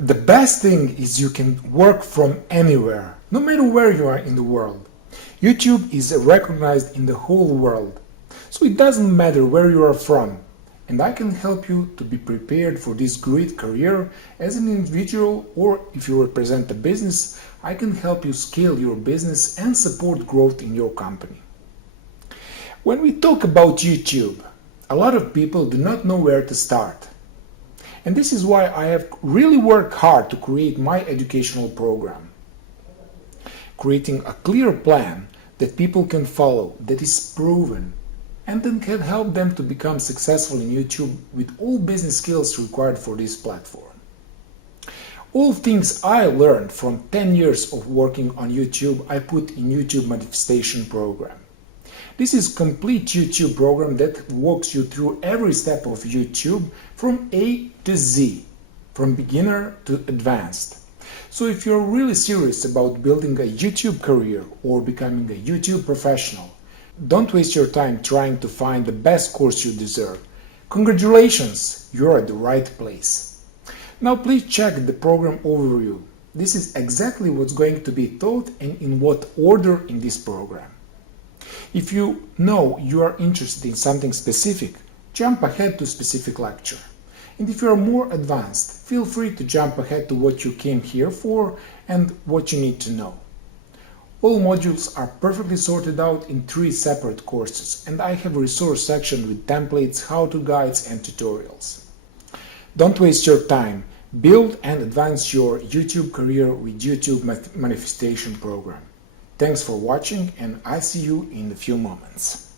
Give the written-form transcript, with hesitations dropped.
The best thing is you can work from anywhere, no matter where you are in the world. YouTube is recognized in the whole world, so it doesn't matter where you are from, and I can help you to be prepared for this great career as an individual, or if you represent a business, I can help you scale your business and support growth in your company. When we talk about YouTube, a lot of people do not know where to start. And this is why I have really worked hard to create my educational program. Creating a clear plan that people can follow, that is proven, and then can help them to become successful in YouTube with all business skills required for this platform. All things I learned from 10 years of working on YouTube, I put in YouTube Manifestation Program. This is a complete YouTube program that walks you through every step of YouTube from A to Z, from beginner to advanced. So if you're really serious about building a YouTube career or becoming a YouTube professional, don't waste your time trying to find the best course you deserve. Congratulations, you're at the right place. Now please check the program overview. This is exactly what's going to be taught and in what order in this program. If you know you are interested in something specific, jump ahead to a specific lecture. And if you are more advanced, feel free to jump ahead to what you came here for and what you need to know. All modules are perfectly sorted out in 3 separate courses, and I have a resource section with templates, how-to guides and tutorials. Don't waste your time. Build and advance your YouTube career with YouTube Manifestation Program. Thanks for watching, and I see you in a few moments.